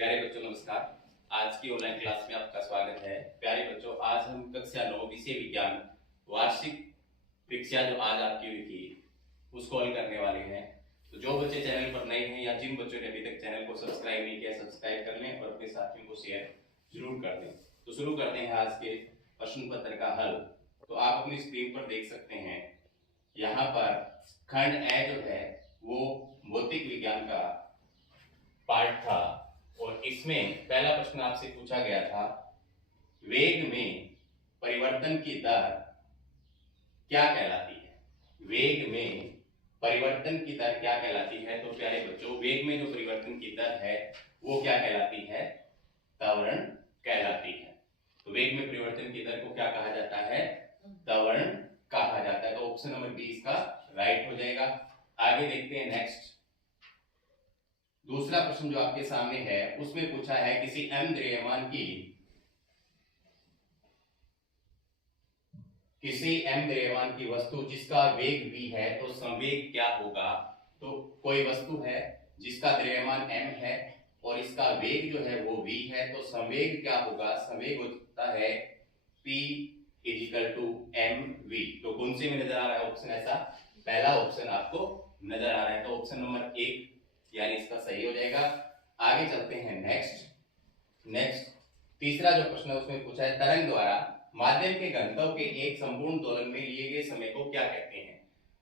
प्यारे बच्चों नमस्कार। आज की ऑनलाइन क्लास में आपका स्वागत है। प्यारे बच्चों, आज हम कक्षा 9 विषय विज्ञान वार्षिक परीक्षा जो आज आपकी हुई थी उसको हल करने वाले हैं। तो जो बच्चे चैनल पर नए हैं या जिन बच्चों ने अभी तक चैनल को सब्सक्राइब नहीं किया, सब्सक्राइब कर लें और अपने साथियों को शेयर जरूर कर दें। तो शुरू करते हैं आज के प्रश्न पत्र का हल। तो आप अपनी स्क्रीन पर देख सकते हैं, यहाँ पर खंड ए जो है वो भौतिक विज्ञान का पार्ट था और इसमें पहला प्रश्न आपसे पूछा गया था, वेग में परिवर्तन की दर क्या कहलाती है। वेग में परिवर्तन की दर क्या कहलाती है। तो प्यारे बच्चों, वेग में जो परिवर्तन की दर है वो क्या कहलाती है, त्वरण कहलाती है। तो वेग में परिवर्तन की दर को क्या कहा जाता है, त्वरण कहा जाता है। तो ऑप्शन नंबर बी इसका राइट हो जाएगा। आगे देखते हैं नेक्स्ट। दूसरा प्रश्न जो आपके सामने है उसमें पूछा है, किसी m द्रव्यमान की वस्तु जिसका वेग v है तो संवेग क्या होगा। तो कोई वस्तु है जिसका द्रव्यमान m है और इसका वेग जो है वो v है, तो संवेग क्या होगा, संवेग होता है p = mv। तो कौन से में नजर आ रहा है ऑप्शन, ऐसा पहला ऑप्शन आपको नजर आ रहा है। तो ऑप्शन नंबर 1 यानी इसका सही हो जाएगा। आगे चलते हैं नेक्स्ट तीसरा जो प्रश्न है उसमें पूछा है, तरंग द्वारा माध्यम के घनत्व के एक संपूर्ण दोलन में लिए गए समय को क्या कहते हैं।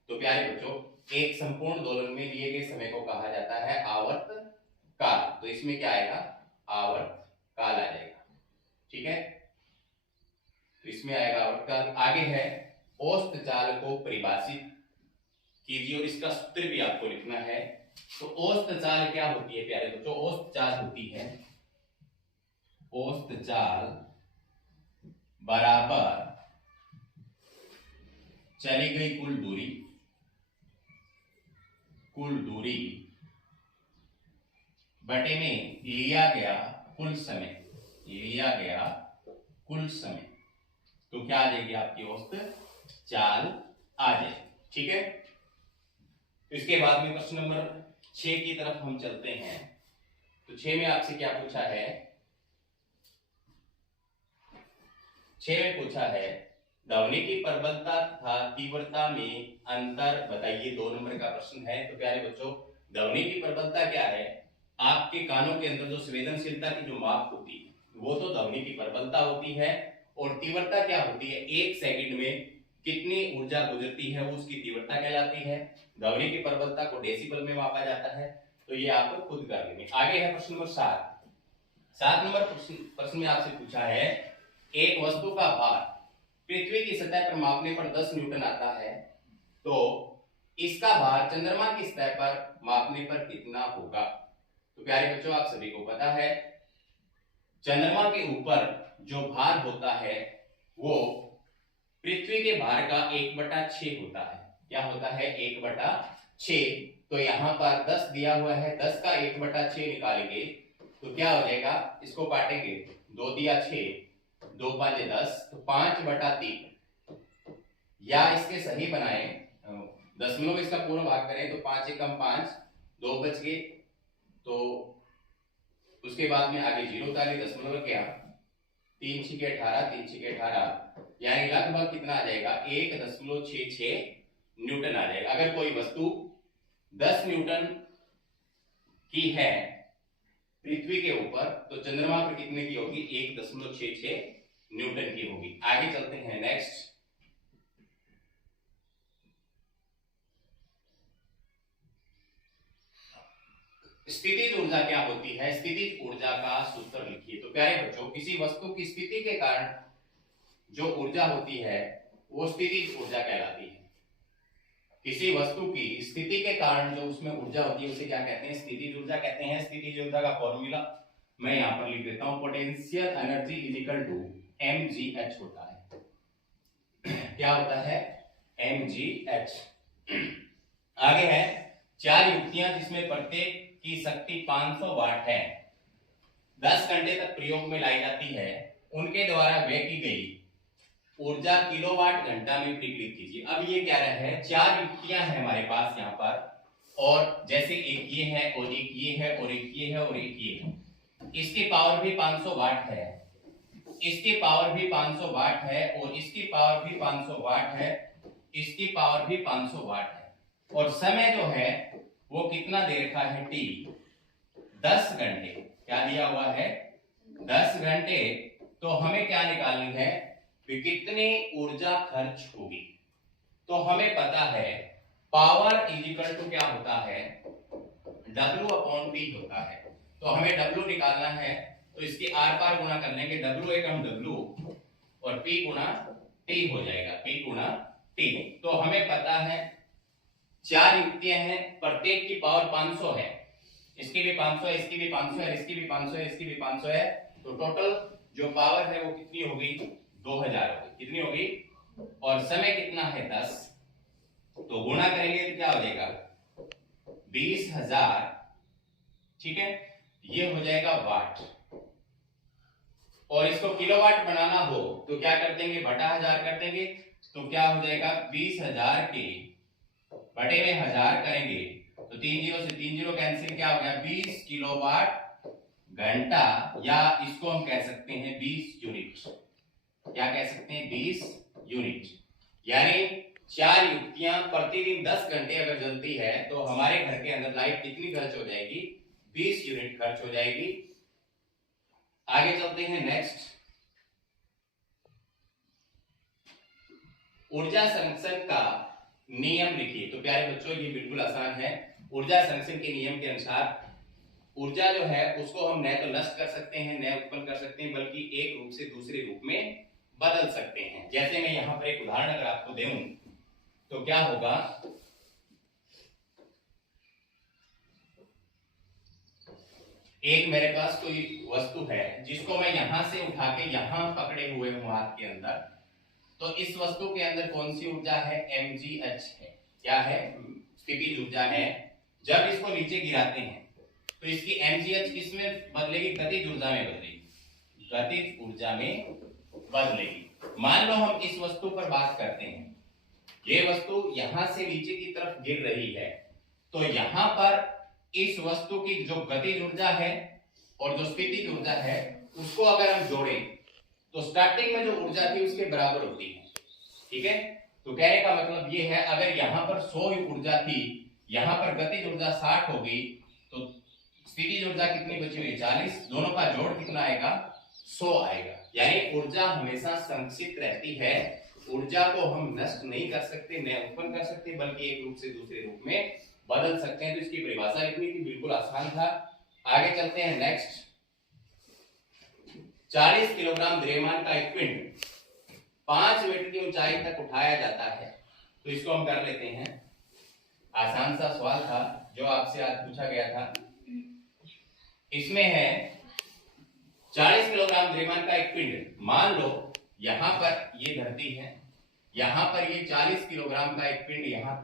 तो प्यारे बच्चों, एक संपूर्ण दोलन में लिए गए समय को कहा जाता है आवर्त काल। तो इसमें क्या आएगा, आवर्त काल आ जाएगा। ठीक है, तो इसमें आएगा आवर्त काल। आगे है, औसत चाल को परिभाषित कीजिए और इसका सूत्र भी आपको लिखना है। तो औसत चाल क्या होती है प्यारे बच्चों, औसत चाल होती है, औसत चाल बराबर चली गई कुल दूरी बटे में लिया गया कुल समय। तो क्या आ जाएगी आपकी औसत चाल आ जाएगी। ठीक है, इसके बाद में प्रश्न नंबर 6 की तरफ हम चलते हैं। तो 6 में आपसे क्या पूछा है, 6 में पूछा है, ध्वनि की प्रबलता तथा तीव्रता में अंतर बताइए। 2 नंबर का प्रश्न है। तो प्यारे बच्चों, ध्वनि की प्रबलता क्या है, आपके कानों के अंदर जो संवेदनशीलता की जो माप होती है वो तो ध्वनि की प्रबलता होती है। और तीव्रता क्या होती है, 1 सेकंड में कितनी ऊर्जा गुजरती है वो उसकी तीव्रता कहलाती है। ध्वनि की प्रबलता को डेसिबल में मापा जाता है। तो ये आप खुद कर लेंगे। आगे है प्रश्न नंबर 7 नंबर प्रश्न में आपसे पूछा है, एक वस्तु का भार पृथ्वी की सतह पर मापने पर 10 न्यूटन आता है, तो इसका भार चंद्रमा की सतह पर मापने पर कितना होगा। तो प्यारे बच्चों, आप सभी को पता है, चंद्रमा के ऊपर जो भार होता है वो पृथ्वी के भार का 1/6 होता है। क्या होता है, 1/6। तो यहाँ पर 10 दिया हुआ है, 10 का 1/6 निकालेंगे तो क्या हो जाएगा, इसको काटेंगे, 2 दिया 6, 2 5 10, तो 5/3। या इसके सही बनाए, दशमलव इसका पूर्ण भाग करें तो 5 एकम 5, 2 बच गए। तो उसके बाद में आगे 0 उतारे, दशमलव क्या, 3 6 18, 3 6 18, यानी लगभग कितना आ जाएगा, 1.66 न्यूटन आ जाएगा। अगर कोई वस्तु 10 न्यूटन की है पृथ्वी के ऊपर, तो चंद्रमा पर कितने की होगी, 1.66 न्यूटन की होगी। आगे चलते हैं नेक्स्ट। स्थितिज ऊर्जा क्या होती है, स्थितिज ऊर्जा का सूत्र लिखिए। तो प्यारे बच्चों, किसी वस्तु की स्थिति के कारण जो ऊर्जा होती है वो स्थितिज ऊर्जा कहलाती है। किसी वस्तु की स्थिति के कारण जो उसमें ऊर्जा होती है उसे क्या कहते हैं, स्थितिज ऊर्जा कहते हैं। स्थितिज ऊर्जा का फॉर्मूला मैं यहां पर लिख देता हूं, पोटेंशियल एनर्जी = mgh होता है। क्या होता है, mgh। आगे है, 4 युक्तियां जिसमें प्रत्येक की शक्ति 500 वाट है, 10 घंटे तक प्रयोग में लाई जाती है, उनके द्वारा व्यय की गई ऊर्जा किलोवाट घंटा में परिकलित कीजिए। अब ये क्या रहा है, 4 युक्तियां हैं हमारे पास यहाँ पर, और जैसे एक ये है और एक ये है और एक ये है और एक ये है, इसकी पावर भी 500 वाट है, इसकी पावर भी 500 वाट है, और इसकी पावर भी 500 वाट है, इसकी पावर भी 500 वाट है, और समय जो है वो कितना दे रखा है t, 10 घंटे। क्या दिया हुआ है? 10 घंटे। तो हमें क्या निकालनी है कि कितनी ऊर्जा खर्च होगी। तो हमें पता है पावर इज इक्वल टू क्या होता है, W अपॉन T होता है। तो हमें W निकालना है, तो इसके आर पार गुणा कर लेंगे, W एक हम W और P गुणा T हो जाएगा, P गुणा T। तो हमें पता है 4 युक्तियां हैं, प्रत्येक की पावर 500 है, इसकी भी 500 है, इसकी भी 500 है, इसकी भी 500 है, इसकी भी 500 है। तो टोटल जो पावर है वो कितनी होगी? 2000 होगी। कितनी होगी? और समय कितना है? 10। तो गुणा करेंगे तो क्या हो जाएगा? 20,000। ठीक है, ये हो जाएगा वाट। और इसको किलोवाट बनाना हो तो क्या कर देंगे? बटा 1000 कर देंगे। तो क्या हो जाएगा? 20,000 के बटे में 1000 करेंगे तो 3 जीरो से 3 जीरो कैंसिल, क्या हो गया? 20 किलोवाट घंटा, या इसको हम कह सकते हैं 20 यूनिट। क्या कह सकते हैं? 20 यूनिट। यानी 4 युक्तियां प्रतिदिन 10 घंटे अगर जलती है तो हमारे घर के अंदर लाइट कितनी खर्च हो जाएगी? 20 यूनिट खर्च हो जाएगी। आगे चलते हैं नेक्स्ट। ऊर्जा संरक्षण का नियम लिखिए। तो प्यारे बच्चों ये बिल्कुल आसान है। ऊर्जा संरक्षण के नियम के अनुसार ऊर्जा जो है उसको हम न तो नष्ट कर सकते हैं, न उत्पन्न कर सकते हैं, बल्कि एक रूप से दूसरे रूप में बदल सकते हैं। जैसे मैं यहां पर एक उदाहरण अगर आपको दूं तो क्या होगा? एक मेरे पास कोई वस्तु है जिसको मैं यहां से उठा के यहां पकड़े हुए हूं हाथ के अंदर, तो इस वस्तु के अंदर कौन सी ऊर्जा है? mgh है। क्या है? स्थितिज ऊर्जा है। जब इसको नीचे गिराते हैं तो इसकी mgh किसमें बदलेगी? गतिज ऊर्जा में बदलेगी, गतिज ऊर्जा में बदलेगी। मान लो हम इस वस्तु पर बात करते हैं, ये वस्तु यहां से नीचे की तरफ गिर रही है, तो यहां पर इस वस्तु की जो गतिज ऊर्जा है और जो स्थितिज ऊर्जा है उसको अगर हम जोड़ें तो स्टार्टिंग में जो ऊर्जा थी उसके बराबर होती है। ठीक है, तो कहने का मतलब ये है अगर यहां पर 100 ऊर्जा थी, यहां पर गतिज ऊर्जा 60 होगी, तो स्थितिज ऊर्जा कितनी बची हुई? 40। दोनों का जोड़ कितना आएगा? 100 आएगा। यानी ऊर्जा हमेशा संरक्षित रहती है। ऊर्जा को हम नष्ट नहीं कर सकते, न उत्पन्न कर सकते, बल्कि एक रूप से दूसरे रूप में बदल सकते हैं। तो इसकी परिभाषा लिखनी थी, बिल्कुल आसान था। आगे चलते हैं नेक्स्ट। 40 किलोग्राम द्रव्यमान का एक पिंड 5 मीटर की ऊंचाई तक उठाया जाता है। तो इसको हम कर लेते हैं। आसान सा सवाल था जो आपसे आज पूछा गया था। इसमें है 40 किलोग्राम द्रव्यमान का एक पिंड, मान लो यहां पर ये धरती है, यहां पर ये 40 किलोग्राम का एक पिंड यहां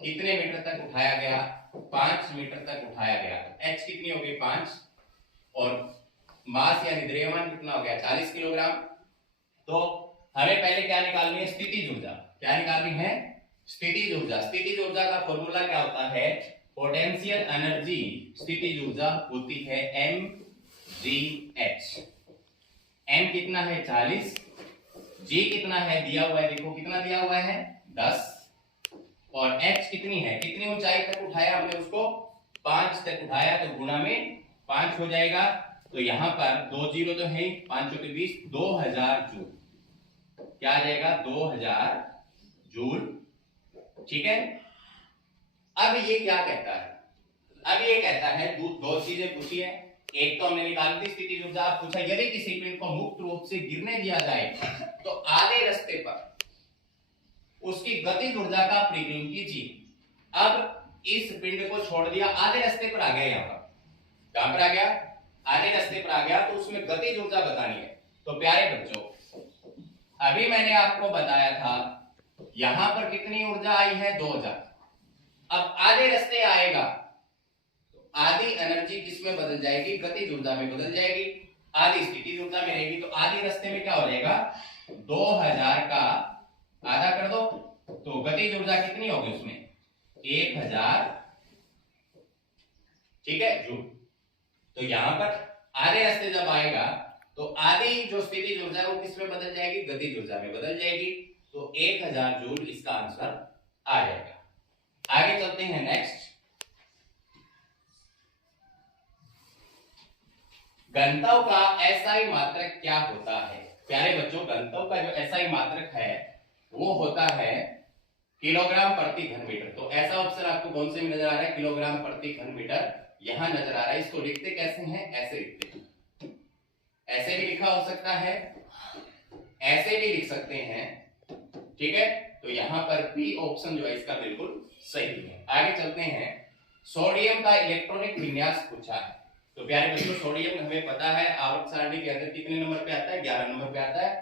कितने मीटर तक उठाया गया? 5 मीटर तक उठाया गया। h कितनी हो गई? 5, और मास यानी द्रव्यमान कितना हो गया? 40 किलोग्राम। तो हमें पहले क्या निकालनी है? स्थितिज ऊर्जा। क्या निकालनी है? स्थितिज ऊर्जा। स्थितिज ऊर्जा का फॉर्मूला क्या होता है? पोटेंशियल एनर्जी स्थितिज ऊर्जा होती है mgh। m कितना है? 40। g कितना है? दिया हुआ है, देखो कितना दिया हुआ है? 10। और h कितनी है? कितनी ऊंचाई तक उठाया हमने उसको? 5 तक उठाया, तो गुणा में 5 हो जाएगा। तो यहां पर 2 जीरो तो है, 5 के 20, 2000 जूल। क्या आ जाएगा? 2000 जूल। ठीक है, अब ये क्या कहता है? अब ये कहता है दो चीजें पूछी है। एक तो हमने निकाली थी स्थितिज ऊर्जा, पूछा यदि किसी पिंड को मुक्त रूप से गिरने दिया जाए तो आधे रास्ते पर उसकी गतिज ऊर्जा का परिकलन कीजिए। अब इस पिंड को छोड़ दिया, आधे रास्ते पर आ गया, यहां पर कहां पर आ गया? आधे रास्ते पर आ गया, तो उसमें गतिज ऊर्जा बतानी है। तो प्यारे बच्चों, अभी मैंने आपको बताया था यहां पर कितनी ऊर्जा आई है? 2000। अब आधे रास्ते आएगा तो आधी एनर्जी किसमें बदल जाएगी? गतिज ऊर्जा में बदल जाएगी। आधी स्थितिज ऊर्जा में रहेगी, तो आधे रास्ते में क्या हो जाएगा? 2000 का आधा कर दो, तो गतिज ऊर्जा कितनी होगी उसमें? 1000। ठीक है जूल। तो यहां पर आधे रास्ते जब आएगा तो आधी जो स्थितिज ऊर्जा है वो किस में बदल जाएगी, गतिज ऊर्जा में बदल जाएगी। तो 1000 जूल इसका आंसर आ जाएगा। आगे चलते हैं नेक्स्ट। घनत्व का एसआई मात्रक क्या होता है? प्यारे बच्चों, घनत्व का जो एसआई मात्रक है वो होता है किलोग्राम प्रति घन मीटर। तो ऐसा ऑप्शन आपको कौन से में नजर आ रहा है? किलोग्राम प्रति घन मीटर यहां नजर आ रहा है। इसको लिखते कैसे हैं? ऐसे लिखते हैं, ऐसे भी लिखा हो सकता है, ऐसे भी लिख सकते हैं, ठीक है। तो यहां पर बी ऑप्शन जो है इसका बिल्कुल सही है। आगे चलते हैं। सोडियम का इलेक्ट्रॉनिक विन्यास पूछा है। तो प्यारे बच्चों, सोडियम हमें पता है आवर्त सारणी के अंदर कितने नंबर पे आता है? 11 नंबर पे आता है।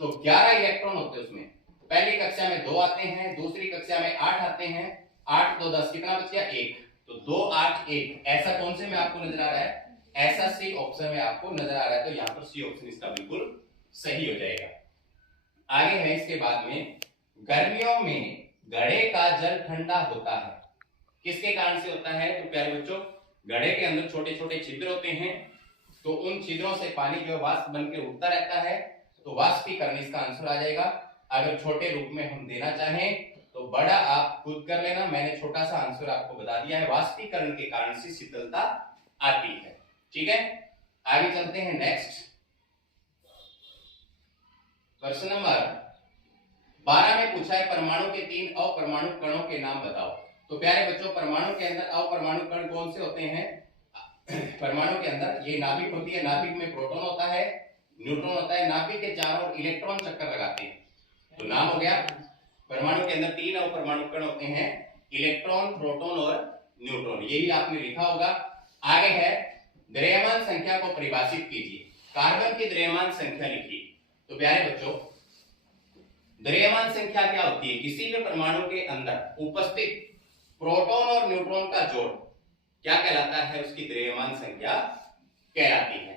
तो 11 इलेक्ट्रॉन होते हैं उसमें। पहली कक्षा में 2 आते हैं, दूसरी कक्षा में 8 आते हैं। 8 2 10, कितना बच गया? 1। तो 2 8 1, ऐसा कौन से में आपको नजर आ रहा है? ऐसा सी ऑप्शन में आपको नजर आ रहा है। तो यहां पर सी ऑप्शन इसका बिल्कुल सही हो जाएगा। आगे है इसके बाद में, गर्मियों में घड़े का जल ठंडा होता है, किसके कारण से होता है? तो प्यारे बच्चों, घड़े के अंदर छोटे छोटे छिद्र होते हैं, तो उन छिद्रों से पानी जो वाष्प बन के उठता रहता है, तो वाष्पीकरण इसका आंसर आ जाएगा। अगर छोटे रूप में हम देना चाहें तो बड़ा आप खुद कर लेना, मैंने छोटा सा आंसर आपको बता दिया है। वाष्पीकरण के कारण से शीतलता आती है, ठीक है। आगे चलते हैं नेक्स्ट। प्रश्न नंबर 12 में पूछा है परमाणु के 3 अपरमाणु कणों के नाम बताओ। तो प्यारे बच्चों, परमाणु के अंदर अपरमाणु कण कौन से होते हैं? परमाणु के अंदर ये नाभिक होती है, नाभिक में प्रोटॉन होता है, न्यूट्रॉन होता है, नाभिक के चारों ओर इलेक्ट्रॉन चक्कर लगाते हैं। तो नाम हो गया, परमाणु के अंदर 3 अपरमाणु कण होते हैं, इलेक्ट्रॉन, प्रोटॉन और न्यूट्रॉन, यही आपने लिखा होगा। आगे है, द्रव्यमान संख्या को परिभाषित कीजिए। कार्बन की द्रव्यमान संख्या लिखिए। तो प्यारे बच्चों, द्रव्यमान संख्या क्या होती है? किसी भी परमाणु के अंदर उपस्थित प्रोटॉन और न्यूट्रॉन का जोड़ क्या कहलाता है? उसकी द्रव्यमान संख्या कहलाती है।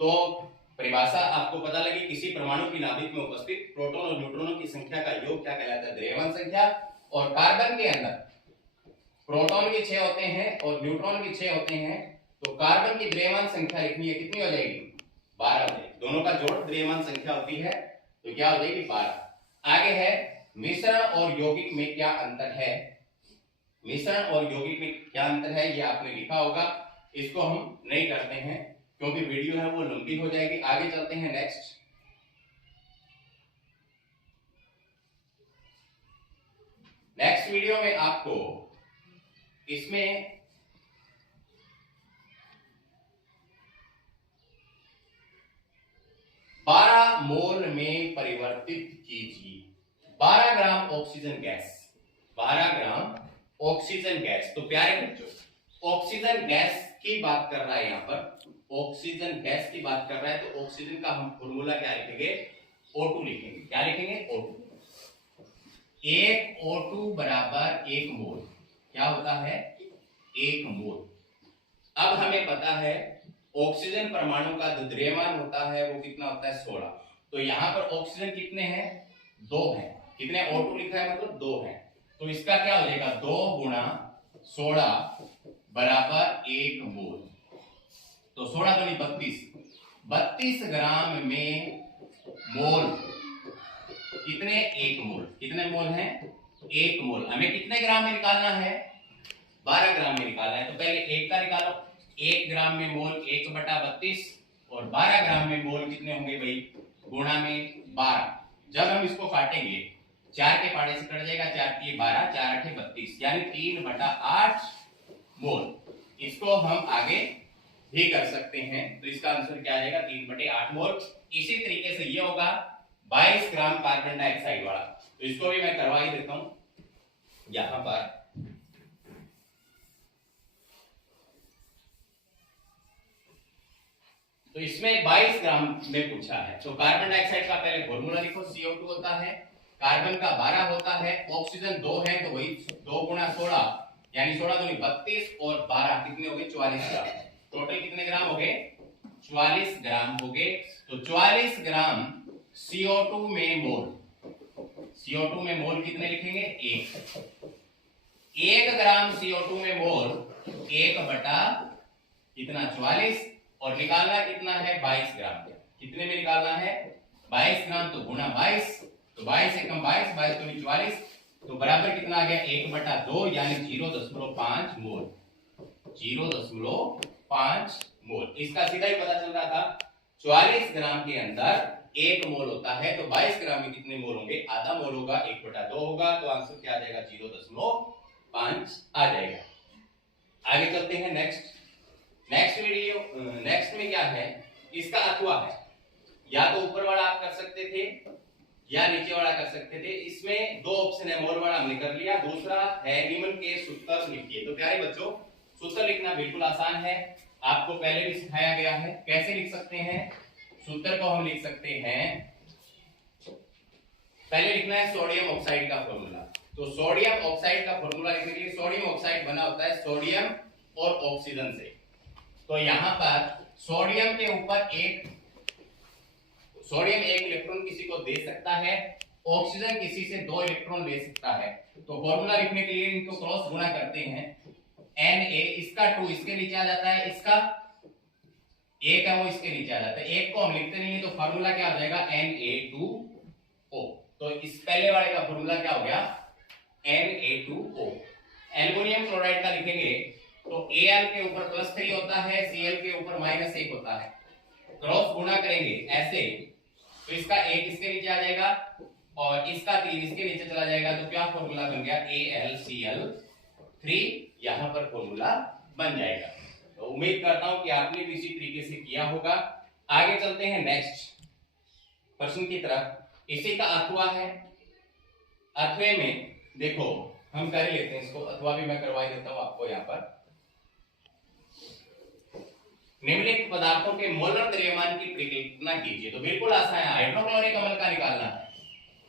तो परिभाषा आपको पता लगी, किसी परमाणु की नाभिक में उपस्थित प्रोटॉन और न्यूट्रॉनों की संख्या का योग क्या कहलाता है? द्रव्यमान संख्या। और कार्बन के अंदर प्रोटॉन भी 6 होते हैं और न्यूट्रॉन भी 6 होते हैं, तो कार्बन की द्रव्यमान संख्या लिखनी है, कितनी हो जाएगी? 12 हो जाएगी। दोनों का जोड़ द्रव्यमान संख्या होती है, तो क्या हो जाएगी? 12। आगे है, मिश्रण और यौगिक में क्या अंतर है? मिश्रण और यौगिक में क्या अंतर है, ये आपने लिखा होगा। इसको हम नहीं करते हैं क्योंकि वीडियो है वो लंबी हो जाएगी। आगे चलते हैं नेक्स्ट। नेक्स्ट वीडियो में आपको इसमें बारह मोल में परिवर्तित कीजिए। 12 gram oxygen gas, 12 gram oxygen gas. तो प्यारे बच्चों, ऑक्सीजन गैस की बात कर रहा है, यहां पर ऑक्सीजन गैस की बात कर रहा है, तो ऑक्सीजन का हम फॉर्मूला क्या लिखेंगे? O2 लिखेंगे। क्या लिखेंगे? O2। 1 O2 बराबर 1 मोल। क्या होता है? 1 मोल। अब हमें पता है ऑक्सीजन परमाणु का जो द्रव्यमान होता है वो कितना होता है? 16। तो यहां पर ऑक्सीजन कितने हैं? 2 हैं। कितने? O2 लिखा है मतलब 2 हैं। तो इसका क्या हो जाएगा? 2 गुणा 16 बराबर 1 मोल। तो 16 दूनी 32, 32 ग्राम में मोल कितने? 1 मोल। कितने मोल हैं? 1 मोल। हमें कितने ग्राम में निकालना है? 12 ग्राम में निकालना है। तो पहले 1 का निकालो। 1 ग्राम में मोल 1/32 और 12 ग्राम में मोल कितने होंगे भाई? गुणा में 12। जब हम इसको काटेंगे 4 के पाड़े से कट जाएगा, 4 की 12, 4 8 32, यानी 3/8 मोल। इसको हम आगे भी कर सकते हैं, तो इसका आंसर क्या आ जाएगा? 3/8 मोल। इसी तरीके से ये होगा 22 ग्राम कार्बन डाइऑक्साइड वाला, तो इसको भी मैं करवा ही देता हूं यहां पर। तो इसमें 22 ग्राम में पूछा है, तो कार्बन डाइऑक्साइड का पहले फॉर्मूला लिखो। CO2 होता है, कार्बन का 12 होता है, ऑक्सीजन 2 है, तो वही 2 गुणा 16 यानी 16 दूनी 32 और 12 कितने हो गए? 44 ग्राम। टोटल कितने ग्राम हो गए? 44 ग्राम हो गए। तो 44 ग्राम CO2 में मोल, CO2 में मोल कितने लिखेंगे? 1 ग्राम CO2 में मोल 1 बटा कितना? 44 और निकालना कितना है 22 ग्राम। कितने में निकालना है 22 ग्राम, तो गुणा 22, तो 22 एकम 22, 22 दूनी 44, तो बराबर कितना आ गया 1/2 यानी 0.5 मोल, 0.5 मोल। इसका सीधा ही पता चल रहा था 44 ग्राम के अंदर 1 मोल होता है, तो 22 ग्राम में कितने मोल होंगे, आधा मोल होगा, 1/2 होगा, तो आंसर क्या आ जाएगा 0.5 आ जाएगा। आगे चलते हैं नेक्स्ट में क्या है, इसका अथवा है, या तो ऊपर वाला आप कर सकते थे या नीचे वाला कर सकते थे। इसमें दो ऑप्शन है, मोल वाला हमने कर लिया, दूसरा है निम्न के सूत्र लिखिए। तो प्यारे बच्चों सूत्र लिखना बिल्कुल आसान है, आपको पहले भी सिखाया गया है। कैसे लिख सकते हैं सूत्र को, हम लिख सकते हैं, पहले लिखना है सोडियम ऑक्साइड का फॉर्मूला। तो सोडियम ऑक्साइड का फॉर्मूला लिखने के लिए, सोडियम ऑक्साइड बना होता है सोडियम और ऑक्सीजन से। तो यहां पर सोडियम के ऊपर सोडियम एक इलेक्ट्रॉन किसी को दे सकता है, ऑक्सीजन किसी से 2 इलेक्ट्रॉन ले सकता है। तो फॉर्मूला लिखने के लिए इनको क्रॉस गुणा करते हैं, Na इसका 2 इसके नीचे आ जाता है, इसका 1 है वो इसके नीचे आ जाता है, 1 को हम लिखते नहीं है, तो फॉर्मूला क्या हो जाएगा Na2O। तो इस पहले वाले का फॉर्मूला क्या हो गया Na2O। एल्युमिनियम क्लोराइड का लिखेंगे तो Al के ऊपर +3 होता है, Cl के ऊपर -1 होता है, क्रॉस गुणा करेंगे ऐसे, तो इसका 1 इसके नीचे आ जाएगा और इसका 3 इसके नीचे चला जाएगा, तो क्या फॉर्मूला बन गया AlCl3, यहां पर फॉर्मूला बन जाएगा। तो उम्मीद करता हूं कि आपने भी इसी तरीके से किया होगा। आगे चलते हैं नेक्स्ट प्रश्न की तरफ। इसी का अथवा है, अथवे में देखो हम कर लेते हैं इसको, अथवा भी मैं करवा देता हूं आपको। यहां पर निम्नलिखित पदार्थों के मोलर द्रव्यमान की परिकल्पना कीजिए। तो बिल्कुल आसान है, हाइड्रोक्लोरिक अम्ल का निकालना है,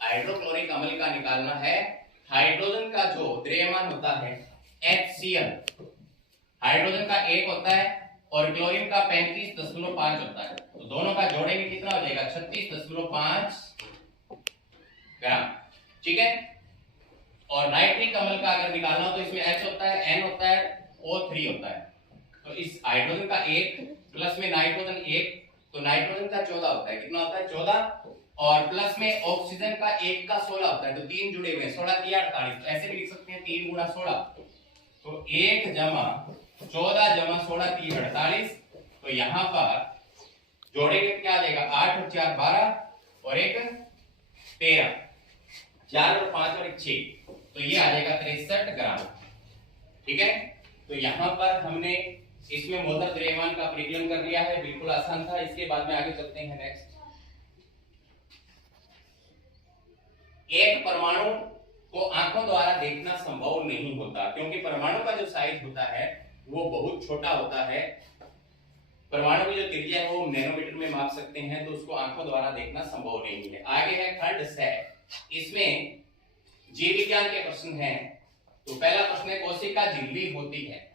हाइड्रोक्लोरिक अम्ल का निकालना है। हाइड्रोजन का जो द्रव्यमान होता है HCl, हाइड्रोजन का 1 होता है और क्लोरीन का 35.5 होता है, तो दोनों का जोड़ेंगे कितना हो जाएगा 36.5 ग्राम, ठीक है। और नाइट्रिक अम्ल का अगर निकालना हो तो इसमें H होता है, N होता है, O3 होता है। तो इस हाइड्रोजन का 1 प्लस में नाइट्रोजन 1, तो नाइट्रोजन का 14 होता है, कितना होता है 14, और प्लस में ऑक्सीजन का 1 का 16 होता है, तो 3 जुड़े हुए हैं, 16 3 48, ऐसे भी लिख सकते हैं 3 गुणा 16, तो 1 जमा 14 जमा 16 3 48। तो यहां पर जोड़ेंगे क्या आ जाएगा 8 और 4 12 और 1 13, 4 और 5 और 1 6, तो ये आ जाएगा 63 ग्राम, ठीक है। तो यहां पर हमने इसमें मोलर द्रव्यमान का परिकलन कर लिया है, बिल्कुल आसान था। इसके बाद में आगे चलते हैं नेक्स्ट। एक परमाणु को आंखों द्वारा देखना संभव नहीं होता, क्योंकि परमाणु का जो साइज होता है वो बहुत छोटा होता है। परमाणु की जो त्रिज्या है वो नैनोमीटर में माप सकते हैं, तो उसको आंखों द्वारा देखना संभव नहीं है। आगे है खंड सह, इसमें जीव विज्ञान के प्रश्न हैं। तो पहला प्रश्न है कोशिका झिल्ली होती है,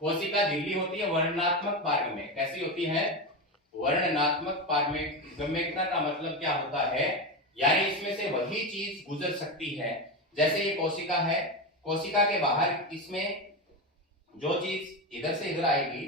कोशिका झिल्ली होती है वर्णनात्मक पारगम्य। कैसी होती है वर्णनात्मक पारगम्यता का मतलब क्या होता है, यानी इसमें से वही चीज गुजर सकती है। जैसे ये कोशिका है, कोशिका के बाहर इसमें जो चीज इधर से इधर आएगी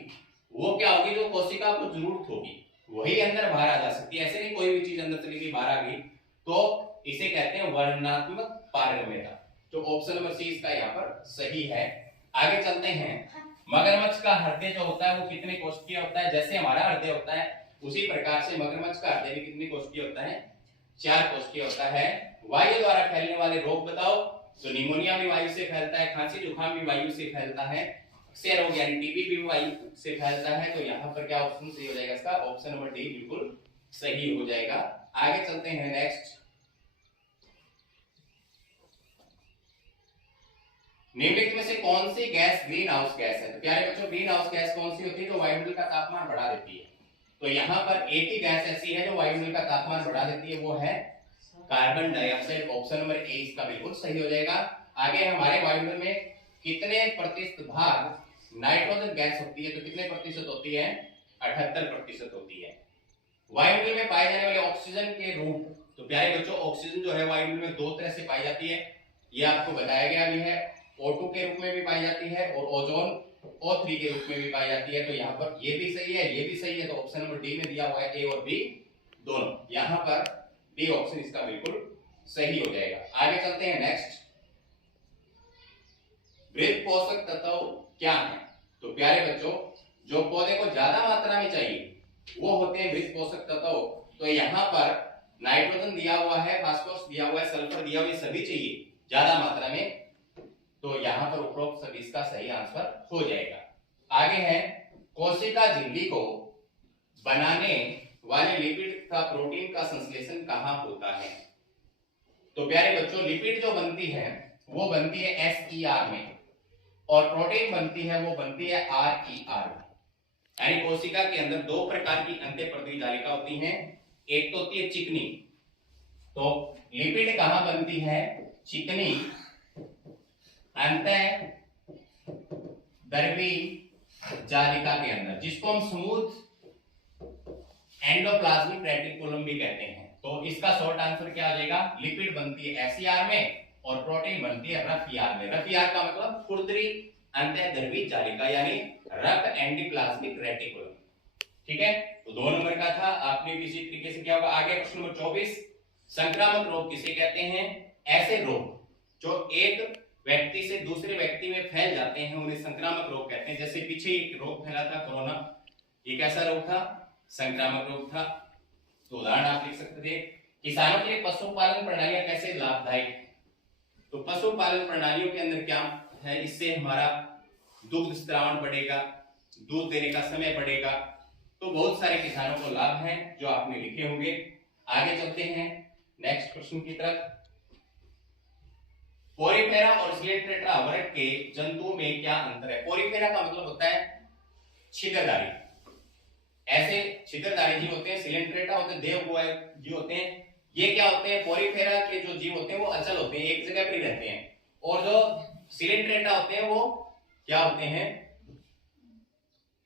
वो क्या होगी, जो कोशिका को जरूरत होगी वही अंदर बाहर आ जा सकती है। ऐसे नहीं कोई भी चीज अंदर चली गई बाहर आ गई, तो इसे कहते हैं वर्णनात्मक पारगम्यता। तो ऑप्शन नंबर सी इसका यहाँ पर सही है। आगे चलते हैं। मगरमच्छ का हृदय जो होता है वो कितने कोशिकीय होता है, जैसे हमारा हृदय होता है उसी प्रकार से मगरमच्छ का हृदय भी कितने कोशिकीय होता है 4 कोशिकीय होता है। वायु द्वारा फैलने वाले रोग बताओ, तो निमोनिया भी वायु से फैलता है, खांसी जुकाम भी वायु से फैलता है, अक्सर रोग यानी टीबी भी वायु से फैलता है। तो यहाँ पर क्या ऑप्शन सही हो जाएगा इसका, ऑप्शन नंबर डी बिल्कुल सही हो जाएगा। आगे चलते हैं नेक्स्ट। निम्नलिखित में से कौन सी गैस ग्रीन हाउस गैस है। तो प्यारे बच्चों ग्रीन हाउस गैस कौन सी होती है, जो वायुमंडल का तापमान बढ़ा देती है। तो यहाँ पर एक ही गैस ऐसी है जो वायुमंडल का तापमान बढ़ा देती है, वो है carbon dioxide. Option number A इसका बिल्कुल सही हो जाएगा। आगे हमारे वायुमंडल में कितने प्रतिशत भाग नाइट्रोजन गैस होती है, तो कितने प्रतिशत होती है 78% होती है। वायुमंडल में पाए जाने वाले ऑक्सीजन के रूप, तो प्यारे बच्चों ऑक्सीजन जो है वायुमंडल में 2 तरह से पाई जाती है, ये आपको बताया गया भी है। O2 के रूप में भी पाई जाती है और ओजोन O3 के रूप में भी पाई जाती है। तो यहाँ पर ये भी सही है, ये भी सही है, तो ऑप्शन नंबर डी में दिया हुआ है ए और बी दोनों, यहाँ पर डी ऑप्शन इसका बिल्कुल सही हो जाएगा। आगे चलते हैं नेक्स्ट, मृत पोषक तत्व क्या है? तो प्यारे बच्चों, जो पौधे को ज्यादा मात्रा में चाहिए वो होते हैं मृत पोषक तत्व। तो यहाँ पर नाइट्रोजन दिया हुआ है, फास्फोरस दिया हुआ है, सल्फर दिया हुआ है, सभी चाहिए ज्यादा मात्रा में, तो यहाँ पर उपरोक्त सभी इसका सही आंसर हो जाएगा। आगे है, कोशिका झिल्ली को बनाने वाले लिपिड का प्रोटीन का संश्लेषण कहाँ होता है? तो प्यारे बच्चों, लिपिड जो बनती है वो बनती है SER में, और प्रोटीन बनती है वो बनती है RER में। यानी कोशिका के अंदर दो प्रकार की अंत्य परजीवी जालिका होती हैं, एक तो होती है चिकनी। तो लिपिड कहां बनती है? चिकनी अंतः द्रवी जालिका के अंदर, जिसको हम स्मूथ एंडोप्लाज्मिक रेटिकुलम भी कहते हैं। तो इसका शॉर्ट आंसर क्या आ जाएगा? लिपिड बनती है SER में और प्रोटीन बनती है रफ ER में। रफ ER का मतलब खुरदरी अंतःद्रवी जालिका, यानी रफ एंडोप्लाज्मिक रेटिकुलम। ठीक है, तो 2 नंबर का था, आपने किसी तरीके से किया होगा। आगे प्रश्न नंबर 24, संक्रामक रोग किसे कहते हैं? ऐसे रोग जो एक व्यक्ति से दूसरे व्यक्ति में फैल जाते हैं उन्हें संक्रामक रोग कहते हैं। जैसे पीछे एक रोग फैला था कोरोना, ये कैसा रोग था? संक्रामक रोग था। तो उदाहरण आप लिख सकते थे, किसानों के लिए पशुपालन प्रणालियां कैसे लाभदायक है? तो पशुपालन प्रणालियों के अंदर क्या है? इससे हमारा दुग्ध स्त्रावण बढ़ेगा, दूध देने का समय बढ़ेगा। तो बहुत सारे किसानों को लाभ है जो आपने लिखे होंगे। आगे चलते हैं नेक्स्ट प्रश्न की तरफ। पोरीफेरा और सिलेंट्रेटा वर्ग के जंतुओं में क्या अंतर है? पोरीफेरा का मतलब होता है छिद्रधारी, ऐसे छिद्रधारी जीव होते हैं। सिलेंट्रेटा होते हैं देवगुहा जीव होते हैं। ये क्या होते हैं? पोरीफेरा के जो जीव होते हैं वो अचल होते हैं, एक जगह पर ही रहते हैं। और जो सिलेंट्रेटा होते हैं वो क्या होते हैं?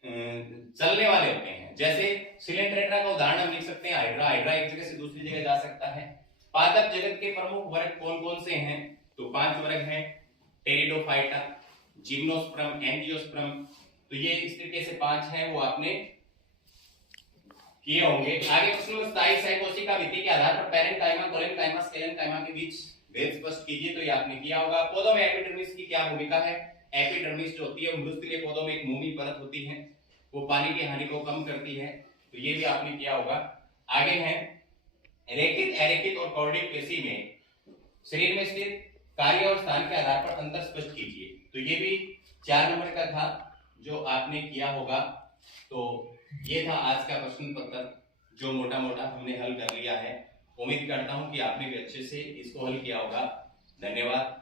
चलने वाले होते हैं। जैसे सिलेंट्रेटा का उदाहरण हम लिख सकते हैं हाइड्रा। हाइड्रा एक जगह से दूसरी जगह जा सकता है। पादप जगत के प्रमुख वर्ग कौन कौन से हैं? तो 5 वर्ग हैं, टेरिडोफाइटा, जिम्नोस्पर्म, एंजियोस्पर्म। तो ये इस तरीके से 5 हैं, वो आपने किए होंगे। आगे प्रश्न नंबर 27 है, कोशिका भित्ति के आधार पर पैरेंकाइमा, कोलेनकाइमा, स्केलेनकाइमा के बीच भेद स्पष्ट कीजिए। तो ये आपने किया होगा। पौधों में एपिडर्मिस की क्या भूमिका है? एपिडर्मिस जो होती है वो मृतलीय पौधों में एक मोमी परत होती है, वो पानी की हानि को कम करती है। तो ये भी आपने किया होगा। आगे है, रेखित, एरेखित और कॉर्डिक पेशी में शरीर में स्थित कार्य और स्थान के आधार पर अंतर स्पष्ट कीजिए। तो ये भी 4 नंबर का था जो आपने किया होगा। तो ये था आज का प्रश्न पत्र जो मोटा मोटा हमने हल कर लिया है। उम्मीद करता हूं कि आपने भी अच्छे से इसको हल किया होगा। धन्यवाद।